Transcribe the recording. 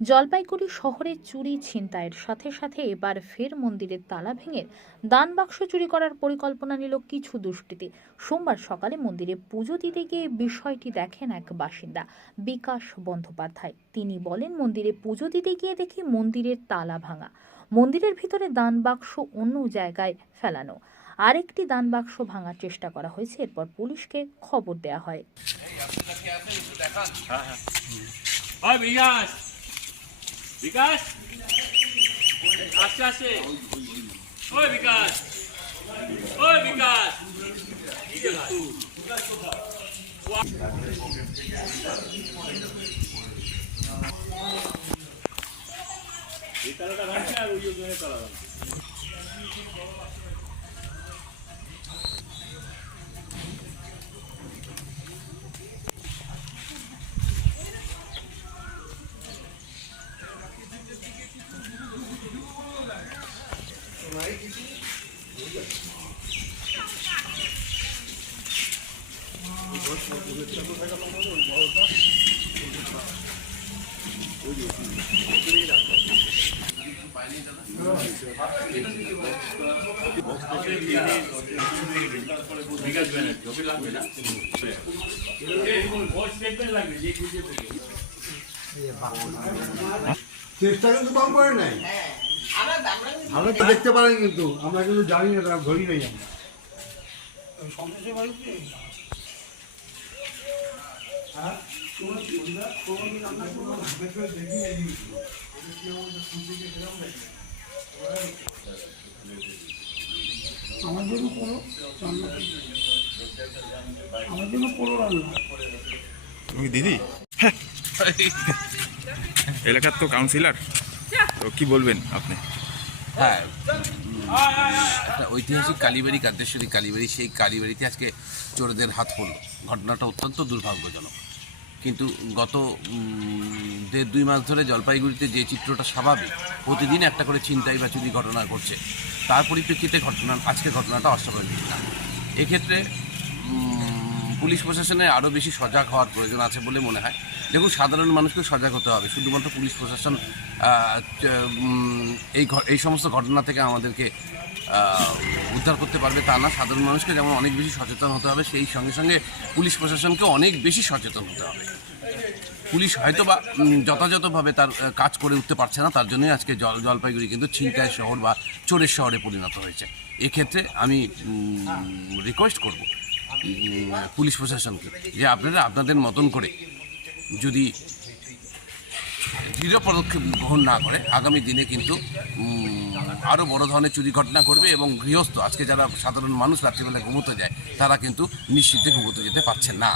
জলপাইগুড়ি শহরে চুরি ছিনতাইয়ের সাথে সাথে এবার ফের মন্দিরের তালা ভেঙে দান বাক্স চুরি করার পরিকল্পনা নিল কিছু দুষ্কৃতী। সোমবার সকালে মন্দিরে পুজো দিতে গিয়ে বিষয়টি দেখেন এক বাসিন্দা বিকাশ বন্দ্যোপাধ্যায়। তিনি বলেন, মন্দিরে পুজো দিতে গিয়ে দেখি মন্দিরের তালা ভাঙা, মন্দিরের ভিতরে দান বাক্স অন্য জায়গায় ফেলানো, আরেকটি দান বাক্স ভাঙার চেষ্টা করা হয়েছে। এরপর পুলিশকে খবর দেওয়া হয়। বিকাশ আস্তে আস্তে, ওই বিকাশ, ওই বিকাশ, এই তালাটা ভাঙছে আর ওই জন্য তালা ভাঙছে। চেষ্টা কিন্তু কম করে নাই, আমরা তো দেখতে পারেন, কিন্তু আমরা কিন্তু জানি না, তারা ধরি নাই আমার জন্য করো, আমার জন্য করো রান্না। তুমি দিদি এলাকার তো কাউন্সিলর, তো কি বলবেন আপনি? হ্যাঁ, একটা ঐতিহাসিক কালীবাড়ি, কান্তেশ্বরী কালীবাড়ি, সেই কালীবাড়িতে আজকে চোরদের হাত পড়ল। ঘটনাটা অত্যন্ত দুর্ভাগ্যজনক, কিন্তু গত 1.5-2 মাস ধরে জলপাইগুড়িতে যে চিত্রটা স্বাভাবিক, প্রতিদিন একটা করে ছিনতাই বা চুরি ঘটনা ঘটছে, তার পরিপ্রেক্ষিতে আজকে ঘটনাটা অস্বাভাবিক না। এক্ষেত্রে পুলিশ প্রশাসনের আরও বেশি সজাগ হওয়ার প্রয়োজন আছে বলে মনে হয়। দেখুন, সাধারণ মানুষকে সজাগ হতে হবে। শুধুমাত্র পুলিশ প্রশাসন এই সমস্ত ঘটনা থেকে আমাদেরকে উদ্ধার করতে পারবে তা না। সাধারণ মানুষকে যেমন অনেক বেশি সচেতন হতে হবে, সেই সঙ্গে সঙ্গে পুলিশ প্রশাসনকে অনেক বেশি সচেতন হতে হবে। পুলিশ হয়তো বা যথাযথভাবে তার কাজ করে উঠতে পারছে না, তার জন্যই আজকে জলপাইগুড়ি কিন্তু ছিনতাই শহর বা চোরের শহরে পরিণত হয়েছে। এক্ষেত্রে আমি রিকোয়েস্ট করব পুলিশ প্রশাসনকে যে আপনারা আপনাদের মতন করে যদি দৃঢ় পদক্ষেপ গ্রহণ না করে, আগামী দিনে কিন্তু আরও বড় ধরনের চুরি ঘটনা করবে এবং গৃহস্থ, আজকে যারা সাধারণ মানুষ রাত্রিবেলা ঘুমোতে যায়, তারা কিন্তু নিশ্চিন্তে ঘুমোতে যেতে পারছেন না।